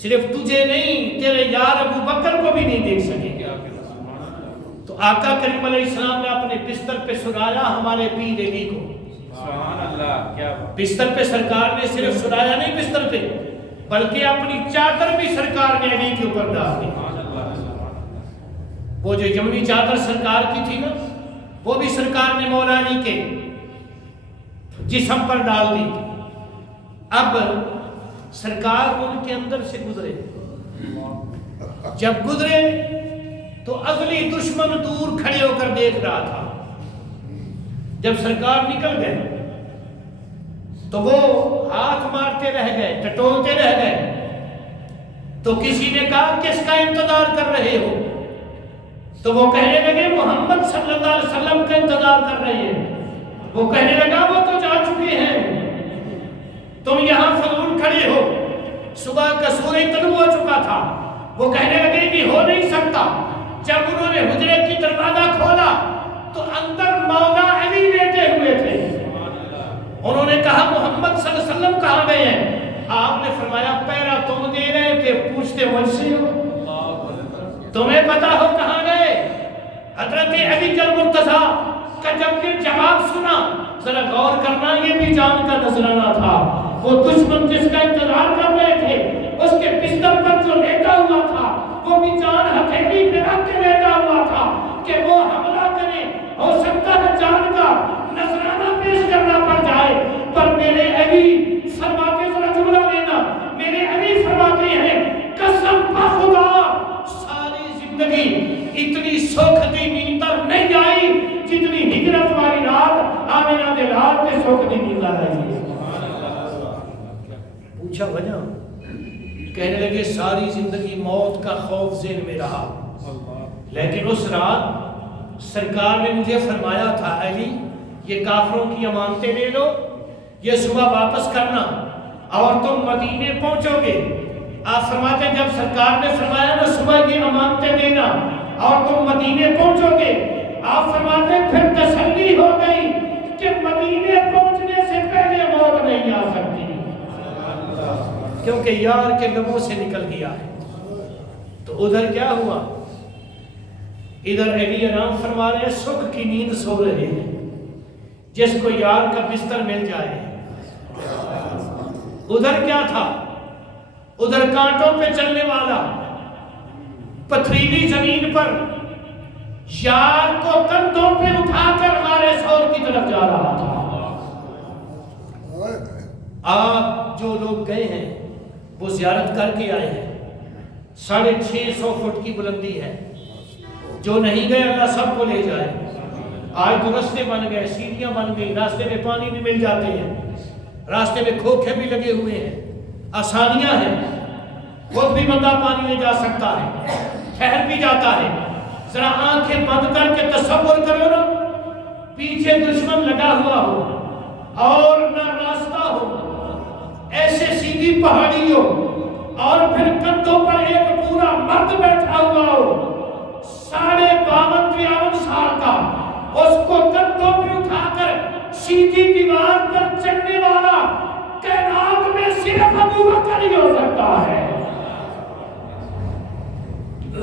صرف تجھے نہیں، تیرے یار ابو بکر کو بھی نہیں دیکھ سکیں گے۔ تو آقا کریم علیہ السلام نے اپنے بستر پہ سلایا ہمارے پیر علی کو۔ سبحان اللہ، کیا بستر پہ سرکار نے صرف سلایا نہیں بستر پہ، بلکہ اپنی چادر بھی سرکار نے علی کے اوپر ڈال دی۔ وہ جو یمنی چادر سرکار کی تھی نا، وہ بھی سرکار نے مولا علی کے جسم پر ڈال دی۔ اب سرکار ان کے اندر سے گزرے، جب گزرے تو اگلی دشمن دور کھڑے ہو کر دیکھ رہا تھا۔ جب سرکار نکل گئے تو وہ ہاتھ مارتے رہ گئے، ٹٹولتے رہ گئے۔ تو کسی نے کہا کس کا انتظار کر رہے ہو؟ تو وہ کہنے لگے محمد صلی اللہ علیہ وسلم کا انتظار کر رہے ہیں۔ وہ کہنے لگا وہ تو جا چکے ہیں، تم یہاں فضول کھڑے ہو، صبح کا سورج طلوع ہو چکا تھا۔ وہ کہنے لگے کہ ہو نہیں سکتا۔ جب انہوں نے حجرے کی دروازہ کھولا تو اندر مولا علی بیٹھے ہوئے تھے۔ انہوں نے کہا محمد صلی اللہ علیہ وسلم کہاں گئے ہیں؟ آپ نے فرمایا پہرا تم دے رہے تھے، پوچھتے مجھ سے ہو، تمہیں پتا ہو کہاں گئے؟ حضرت علی جل مرتضیٰ کا جب یہ جواب سنا، ذرا غور کرنا، یہ بھی جان کا نذرانہ تھا۔ وہ دشمن جس کا انتظار کر رہے تھے، اس کے بستر پر جو لیٹا ہوا تھا، وہ بھی جان ہتھیلی پہ رکھ کے لیٹا ہوا تھا کہ وہ حملہ کرے، ہو سکتا ہے جان کا نذرانہ پیش کرنا پڑ جائے، پر میرے علی فرماتے، ذرا جملہ لینا، میرے علی فرماتے ہیں قسم بخدا ساری زندگی اتنی سوکھ دی نیندر نہیں آئی جتنی ہجرت والی رات آمنہ دے رات تے سوکھ دی نیندر آئی۔ پوچھا وجہ، کہنے لگے ساری زندگی موت کا خوف ذہن میں رہا، لیکن اس رات سرکار نے مجھے فرمایا تھا علی یہ کافروں کی امانتیں لے لو، یہ صبح واپس کرنا اور تم مدینے پہنچو گے۔ آپ فرماتے ہیں جب سرکار نے فرمایا نا صبح یہ امانتیں دینا اور تم مدینے پہنچو گے، آپ فرماتے ہیں پھر تسلی ہو گئی کہ مدینے پہنچنے سے پہلے موت نہیں آ سکتی، کیونکہ یار کے لبوں سے نکل گیا ہے۔ تو ادھر کیا ہوا؟ ادھر علی آرام فرما رہے ہیں، سکھ کی نیند سو رہے ہیں، جس کو یار کا بستر مل جائے۔ ادھر کیا تھا؟ ادھر کانٹوں پہ چلنے والا پتھریلی زمین پر یار کو کندھوں پہ اٹھا کر ہمارے سور کی طرف جا رہا تھا۔ آپ جو لوگ گئے ہیں وہ زیارت کر کے آئے ہیں، 650 فٹ کی بلندی ہے، جو نہیں گئے اللہ سب کو لے جائے۔ آج تو راستے بن گئے، سیڑھیاں بن گئی، راستے میں پانی بھی مل جاتے ہیں، راستے میں کھوکھے بھی لگے ہوئے ہیں، آسانیاں ہیں، خود بھی بندہ پانی لے جا سکتا ہے، ٹھہر بھی جاتا ہے۔ ذرا آنکھیں بند کر کے تصور کرو نا، پیچھے دشمن لگا ہوا ہو اور نہ راستہ ہو، ایسے سیدھی پہاڑی ہو اور پھر کندھوں پر ایک پورا مرد بیٹھا ہوا ہو، 52-53 سال کا، صرف ابو بکر ہی ہو سکتا ہے۔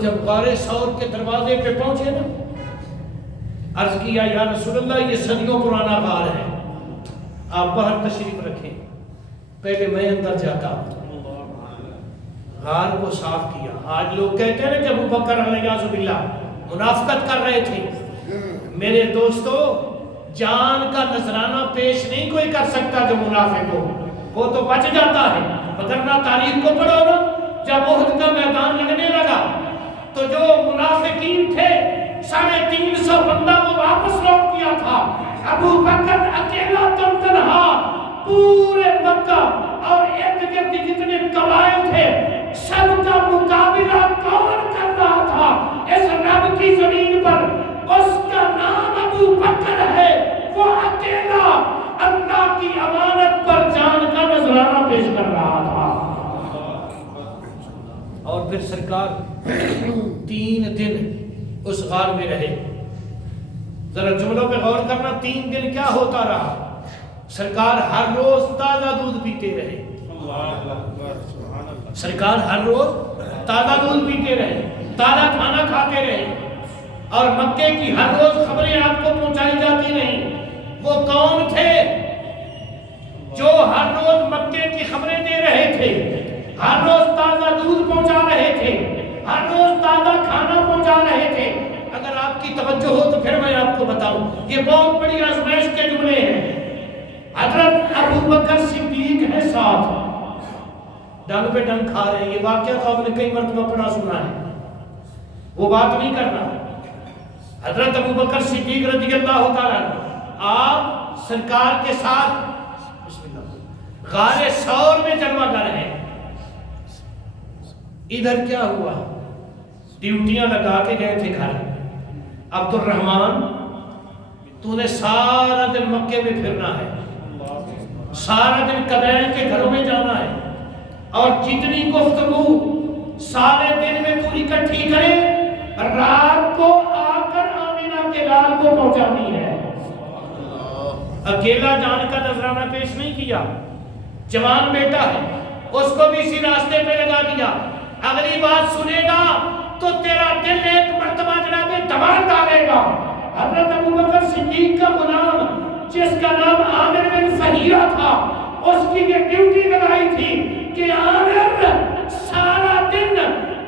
جب غار ثور کے دروازے پہ پہنچے نا، عرض کیا یا رسول اللہ یہ صدیوں پرانا غار ہے، آپ باہر تشریف رکھیں، پہلے میں اندر جاتا ہوں۔ غار کو صاف کیا۔ آج لوگ کہتے ہیں کہ ابو بکر علیہ باللہ منافقت کر رہے تھے۔ میرے دوستو، جان کا نذرانہ پیش نہیں کوئی کر سکتا جو منافق ہو، وہ تو بچ جاتا ہے۔ وگرنہ تاریخ کو پڑھو نا، جب احد کا میدان لگنے لگا تو جو منافقین تھے 350 بندہ وہ واپس لوٹ کیا تھا۔ ابو بکر اکیلا تن تنہا پورے مکہ اور ارد گرد جتنے قبائل تھے سب کا مقابلہ کون کر رہا تھا اس رب کی زمین پر؟ اس کا نام ابو بکر ہے۔ وہ اکیلا اللہ کی امانت پر جان کا نذرانہ پیش کر رہا تھا۔ اور پھر سرکار 3 دن اس غار میں رہے۔ ذرا جملوں پہ غور کرنا، 3 دن کیا ہوتا رہا؟ سرکار ہر روز تازہ دودھ پیتے رہے۔ سرکار ہر روز تازہ دودھ پیتے رہے، تازہ کھانا کھاتے رہے، اور مکے کی ہر روز خبریں آپ کو پہنچائی جاتی رہیں۔ وہ کون تھے جو ہر روز مکے کی خبریں دے رہے تھے، ہر روز تازہ دودھ پہنچا رہے تھے، ہر روز تازہ کھانا پہنچا رہے تھے؟ اگر آپ کی توجہ ہو تو پھر میں آپ کو بتاؤں، یہ بہت بڑی آزمائش کے جملے ہیں۔ حضرت ابو بکر صدیق ہے ساتھ، ڈنگ پہ ڈنگ کھا رہے ہیں۔ یہ واقعہ تو آپ نے کئی مرتبہ پڑھا سنا ہے، وہ بات نہیں کرنا۔ حضرت ابو بکر صدیق رضی اللہ تعالیٰ آپ سرکار کے ساتھ بسم اللہ غار ثور میں جلوہ گر ہیں۔ ادھر کیا ہوا؟ ڈیوٹیاں لگا کے گئے تھے گھر۔ عبد الرحمن، تو نے سارا دن مکے میں پھرنا ہے، سارا دن قبائل کے گھروں میں جانا ہے، اور جتنی گفتگو سارے دن میں تو اکٹھی کرے، رات کو آ کر آمینہ کے لال کو پہنچانی ہے۔ اکیلا جان کا نذرانہ پیش نہیں کیا، جوان بیٹا ہے، اس کو بھی اسی راستے پہ لگا دیا۔ اگلی بات سنے گا تو تیرا دل ایک مرتبہ جناب دمار ڈالے گا۔ حضرت ابو بکر صدیق کا غلام جس کا نام عامر بن فہیرہ تھا، اس کی یہ ڈیوٹی لگائی تھی کہ عامر سارا دن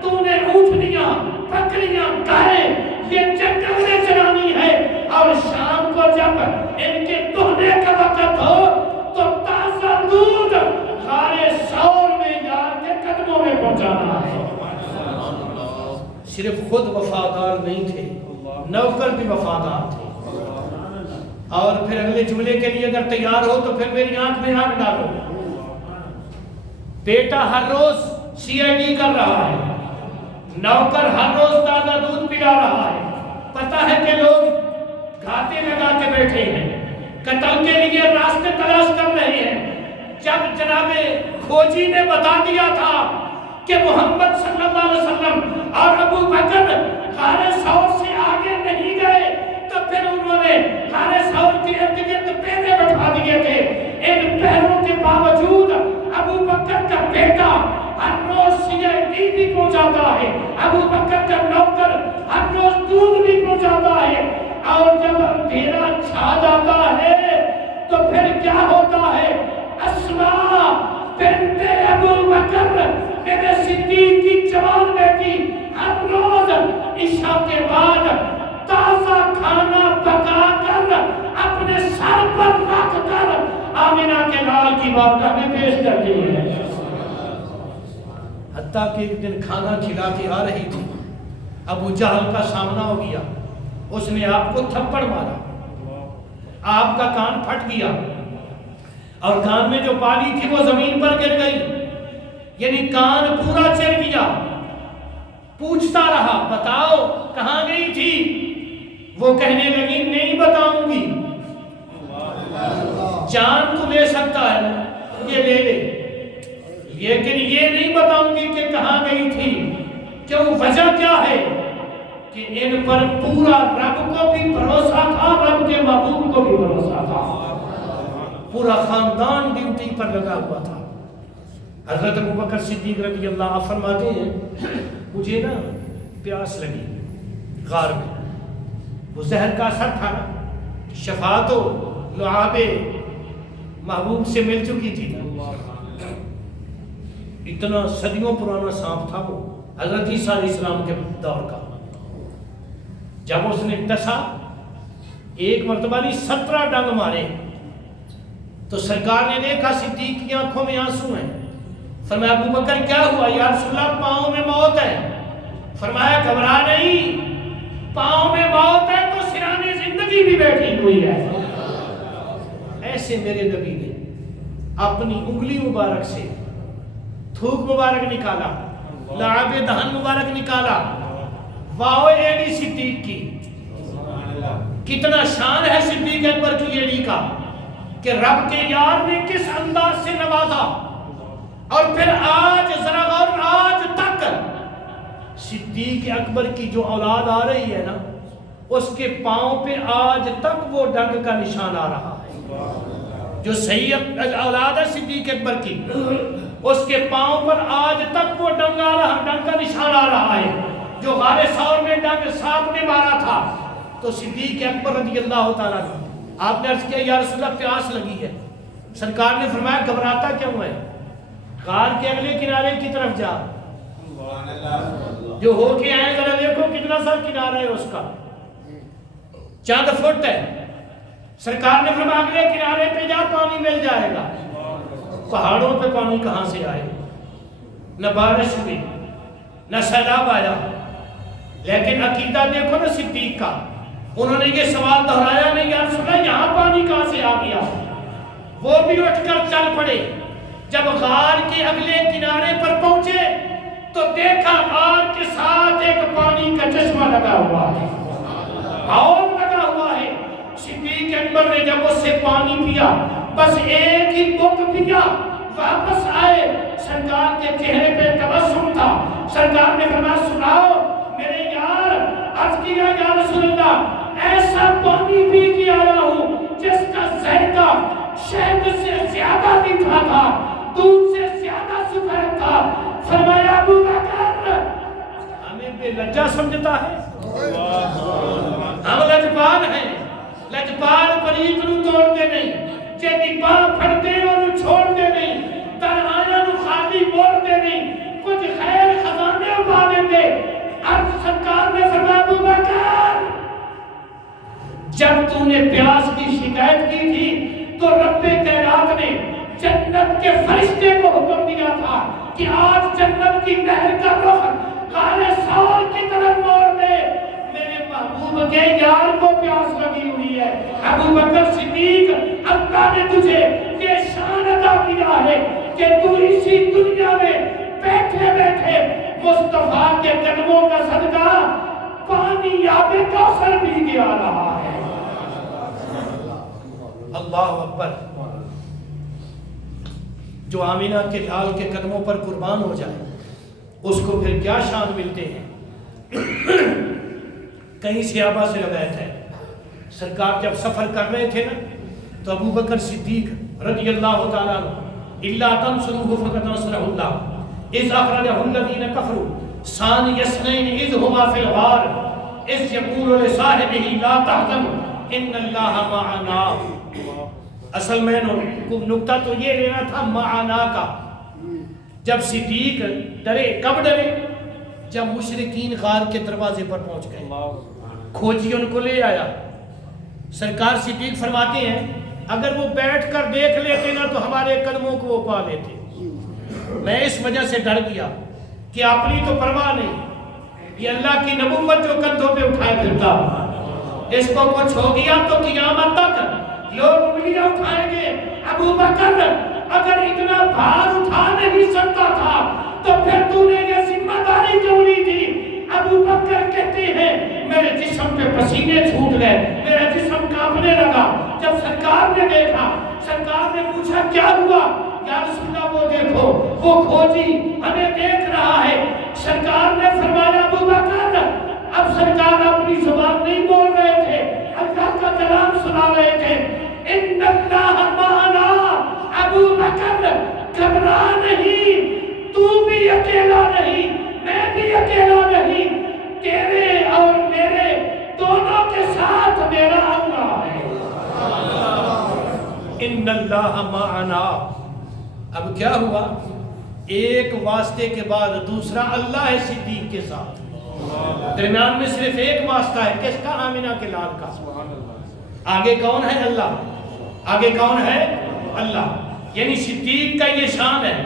تو نے اونٹنیاں، بکریاں، گائے یہ جنگل میں چرانی ہے، اور شام کو جب ان کے دہنے کا وقت ہو تو تازہ دودھ غار ثور میں یار کے قدموں میں پہنچانا ہے۔ صرف خود وفادار نہیں تھے، نوکر بھی وفادار تھے۔ اور پھر اگلے جملے کے لیے اگر تیار ہو تو پھر میری آنکھ میں آنکھ ڈالو۔ بیٹا ہر روز CID کر رہا ہے، نوکر ہر روز تازہ دودھ پلا رہا ہے، پتہ ہے کہ لوگ گھاتے لگا کے بیٹھے ہیں، قتل کے لیے راستے تلاش کر رہے ہیں۔ جب جناب کھوجی نے بتا دیا تھا کہ محمد صلی اللہ علیہ وسلم اور ابو بکر غار ثور سے آگے نہیں گئے، تو پھر انہوں نے غار ثور کے ارد گرد پہرے بٹھا دیے تھے۔ ان پہروں کے باوجود ابو بکر کا بیٹا ہر روز CID بھی پہنچاتا ہے، ابو بکر کا نوکر ہر روز دودھ بھی پہنچاتا ہے، اور جب اندھیرا چھا جاتا ہے تو پھر کیا ہوتا ہے؟ اسماء بنت ابو بکر میرے صدیق کی جوان بیٹی ہر روز عشاء کے بعد تازہ کھانا پکا کر اپنے سر پر رکھ کر آمینہ کے لال کی بارگاہ میں پیش کرتی ہے۔ حتیٰ کہ ایک دن کھانا کھلا کے آ رہی تھی، ابو جہل کا سامنا ہو گیا، اس نے آپ کو تھپڑ مارا، آپ کا کان پھٹ گیا، اور کان میں جو پالی تھی وہ زمین پر گر گئی، یعنی کان پورا چل گیا۔ پوچھتا رہا بتاؤ کہاں گئی تھی؟ وہ کہنے لگی نہیں بتاؤں گی۔ جان تو لے سکتا ہے نا، یہ لے لے، لیکن یہ نہیں بتاؤں گی کہ کہاں گئی تھی۔ کیوں؟ وجہ کیا ہے کہ ان پر پورا رب کو بھی بھروسہ تھا، رب کے محبوب کو بھی بھروسہ تھا، پورا خاندان ڈیوٹی پر لگا ہوا تھا۔ حضرت ابوبکر صدیق رضی اللہ عنہ فرماتے ہیں مجھے نا پیاس لگی غار میں، وہ زہر کا اثر تھا نا، شفا تو لعاب محبوب سے مل چکی تھی نا، اتنا صدیوں پرانا سانپ تھا وہ، حضرت عیسیٰ علیہ السلام کے دور کا۔ جب اس نے ڈسا، ایک مرتبہ نہیں 17 ڈنگ مارے، تو سرکار نے دیکھا صدیق کی آنکھوں میں آنسو ہیں۔ فرمایا ابوبکر کیا ہوا؟ یا رسول اللہ پاؤں میں موت ہے۔ فرمایا گھبرا نہیں، پاؤں میں موت ہے تو سرانے زندگی بھی بیٹھی ہوئی ہے۔ ایسے میرے نبی نے اپنی انگلی مبارک سے تھوک مبارک نکالا، لعاب دہن مبارک نکالا، واو ایڑی صدیق کی۔ کتنا شان ہے صدیق اکبر کی ایڑی کا کہ رب کے یار نے کس انداز سے نوازا، اور پھر آج ذرا اور آج تک صدیق اکبر کی جو اولاد آ رہی ہے نا، اس کے پاؤں پہ آج تک وہ ڈنگ کا نشان آ رہا ہے۔ جو صحیح اولاد ہے صدیق اکبر کی، اس کے پاؤں پر آج تک وہ ڈنگ کا نشان آ رہا ہے۔ جو غار ثور میں ڈنگ سانپ نے مارا تھا، تو صدیق اکبر رضی اللہ تعالیٰ عنہ، آپ نے عرض کیا یا رسول اللہ پیاس لگی ہے۔ سرکار نے فرمایا گھبراتا کیوں ہے؟ غار کے اگلے کنارے کی طرف جا، جو ہو کے آئے ذرا دیکھو کتنا سا کنارہ ہے اس کا، چند فٹ ہے۔ سرکار نے فرمایا اگلے کنارے پہ جا، پانی مل جائے گا۔ پہاڑوں پہ پانی کہاں سے آئے؟ نہ بارش ہوئی نہ سیلاب آیا، لیکن عقیدہ دیکھو نا صدیق کا، انہوں نے یہ سوال دہرایا نہیں یا رسول اللہ یہاں پانی کہاں سے آ گیا؟ وہ بھی اٹھ کر چل پڑے۔ جب غار کے اگلے کنارے پر پہنچے تو دیکھا غار کے ساتھ ایک پانی کا چشمہ لگا ہوا ہے، اور لگا ہوا ہے۔ صدیق اکبر نے جب اس سے پانی پیا، بس ایک ہی بک پیا، واپس آئے، سرکار کے چہرے پہ تبسم تھا۔ سرکار نے فرمایا سناؤ میرے یار، عرض کیا یا رسول اللہ ایسا پانی پی کے آیا ہوں جس کا ذائقہ شہد سے زیادہ میٹھا تھا، دودھ سے زیادہ سفید تھا۔ فرمایا ابوبکر ہمیں بے لجا سمجھتا ہے؟ ہم لجپال ہیں، لجپال پریت نو توڑتے نہیں، جیدی باں پھڑتے اور چھوڑتے نہیں، در آیا نو خالی موڑتے نہیں، کچھ خیر خزانے اٹھا دیتے۔ عرض سرکار نے فرمایا ابوبکر جب تو نے پیاس کی شکایت کی تھی تو رب کائنات نے جنت کے فرشتے کو حکم دیا تھا کہ آج جنت کی نہر کا رخ غار ثور کی طرف موڑ دے، میرے محبوب کے یار کو پیاس لگی ہوئی ہے۔ ابوبکر صدیق اللہ نے تجھے یہ شان عطا کیا ہے کہ تو اسی دنیا میں بیٹھے بیٹھے مصطفیٰ کے قدموں کا صدقہ پانی آب کوثر پی کے آ رہا ہے۔ اللہ اکبر۔ جو آمینہ کے لال کے قدموں پر قربان ہو جائے اس کو پھر کیا شان ملتے ہیں۔ کہیں صحابہ سے روایت ہے سرکار جب سفر کر رہے تھے نا تو ابوبکر صدیق رضی اللہ تعالیٰ عنہ الا تنصروه فقد نصره الله اذ اخرجه الذين كفروا ثاني اثنين اذ هما في الغار اذ يقول لصاحبه لا تحزن ان الله معنا۔ اصل میں نکتہ تو یہ لینا تھا معنا کا۔ جب صدیق ڈرے، کب ڈرے؟ جب مشرکین غار کے دروازے پر پہنچ گئے، کھوجی ان کو لے آیا۔ سرکار صدیق فرماتے ہیں اگر وہ بیٹھ کر دیکھ لیتے نا تو ہمارے قدموں کو وہ پا لیتے۔ میں اس وجہ سے ڈر گیا کہ اپنی تو پرواہ نہیں، یہ اللہ کی نبوت جو کندھوں پہ اٹھائے پھرتا، اس کو کچھ ہو گیا تو قیامت تک لوگ انگلیاں اٹھائیں گے۔ ابوبکر اگر اتنا بھار اٹھا نہیں سکتا تھا تو پھر تو نے یہ ذمہ داری کیوں لی تھی؟ ابوبکر کہتے ہیں میرے جسم پہ پسینے چھوٹ گئے، میرا جسم کانپنے لگا۔ جب سرکار نے دیکھا، سرکار نے پوچھا کیا ہوا؟ یا رسول اللہ وہ دیکھو، وہ کھوجی ہمیں دیکھ رہا ہے۔ سرکار نے فرمایا ابوبکر، اب سرکار اپنی زبان نہیں بول رہے تھے، اللہ کا کلام سنا رہے تھے۔ ان اللہ معنا ابوبکر گھبرا نہیں، تو بھی اکیلا نہیں، میں بھی اکیلا نہیں، تیرے اور میرے دونوں کے ساتھ میرا اللہ ہے۔ ان اللہ معنا۔ اب کیا ہوا؟ ایک واسطے کے بعد دوسرا اللہ ہے صدیق کے ساتھ، درمیان میں صرف ایک واسطہ ہے، کس کا؟ آمنہ کے لال کا۔ آگے کون ہے؟ اللہ۔ آگے کون ہے؟ اللہ۔ یعنی صدیق کا یہ شان ہے۔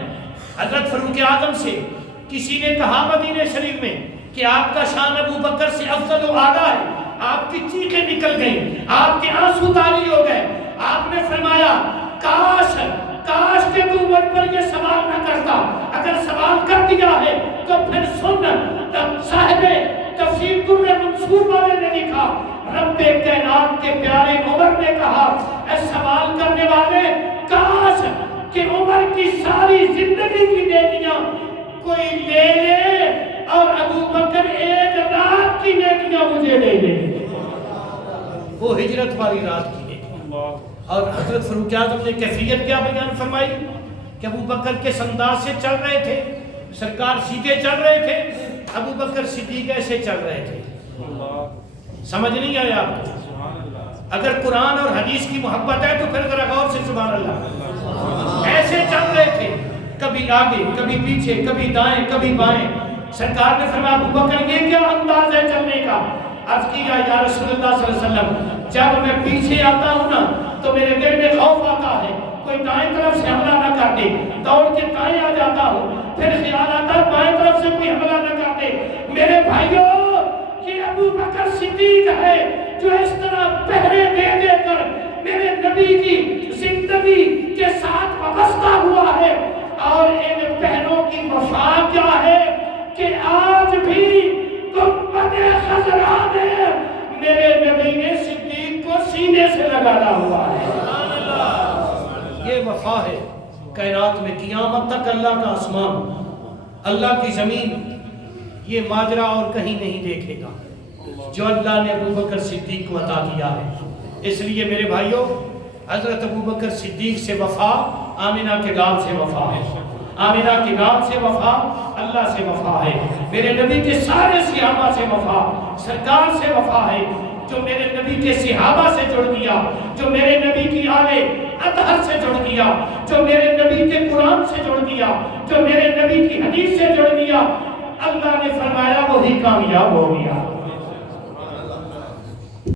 حضرت فاروق اعظم سے کسی نے کہا مدینہ شریف میں کہ آپ کا شان ابو بکر سے افضل و اعلیٰ ہے، آپ کی چیخیں نکل گئیں، آپ کے آنسو طاری ہو گئے۔ آپ نے فرمایا کاش کہ تو مجھ پر یہ سوال نہ کرتا، اگر سوال کر دیا ہے تو پھر سن، صاحب تفسیر در منصور والے نے لکھا، رب کائنات کے پیارے عمر نے کہا اے سوال کرنے والے، کاش کہ عمر کی ساری زندگی کی نیکیاں کوئی لے لے اور ابو بکر ایک رات کی نیکیاں مجھے لے لے۔ وہ ہجرت والی رات کی نیکیاں۔ اور حضرت فاروق اعظم نے کیفیت کیا بیان فرمائی کہ ابو بکر کے انداز سے چل رہے تھے، سرکار سیدھے چل رہے تھے، ابو بکر صدیق ایسے چل رہے تھے۔ سمجھ نہیں آیا آپ کو؟ اگر قرآن اور حدیث کی محبت ہے تو پھر ذرا غور سے سبحان اللہ۔ ایسے چل رہے تھے، کبھی آگے کبھی پیچھے، کبھی دائیں کبھی بائیں۔ سرکار نے فرمایا ابو بکر یہ کیا انداز ہے چلنے کا؟ عرض کیا یا رسول اللہ صلی اللہ علیہ وسلم، جب میں پیچھے آتا ہوں نا تو میرے دل میں خوف آتا ہے کوئی دائیں طرف سے حملہ نہ کر دے، دوڑ کے دائیں آ جاتا ہوں، پھر خیال آتا ہے بائیں طرف سے کوئی حملہ نہ کر دے۔ میرے بھائیوں، یہ ابو بکر صدیق ہے جو اس طرح پہرے دے دے کر میرے نبی کی زندگی کے ساتھ وابستہ ہوا ہے۔ اور ان پہروں کی وفا کیا ہے کہ آج بھی گنبد خضرا میں میرے نبی نے صدیق کو سینے سے لگانا ہوا ہے۔ یہ وفا ہے۔ کائنات میں قیامت تک اللہ کا آسمان، اللہ کی زمین یہ ماجرا اور کہیں نہیں دیکھے گا جو اللہ نے ابو بکر صدیق کو عطا کیا ہے۔ اس لیے میرے بھائیوں، حضرت ابو بکر صدیق سے وفا آمنہ کے لال سے وفا ہے، آمنہ کے لال سے وفا اللہ سے وفا ہے، میرے نبی کے سارے صحابہ سے وفا، سرکار سے وفا ہے، جو میرے نبی کے صحابہ سے جڑ گیا، جو میرے نبی کی آل اطہر سے جڑ گیا، جو میرے نبی کے قرآن سے جڑ گیا، جو میرے نبی کی حدیث سے جڑ گیا، اللہ نے فرمایا وہی کامیاب ہو گیا۔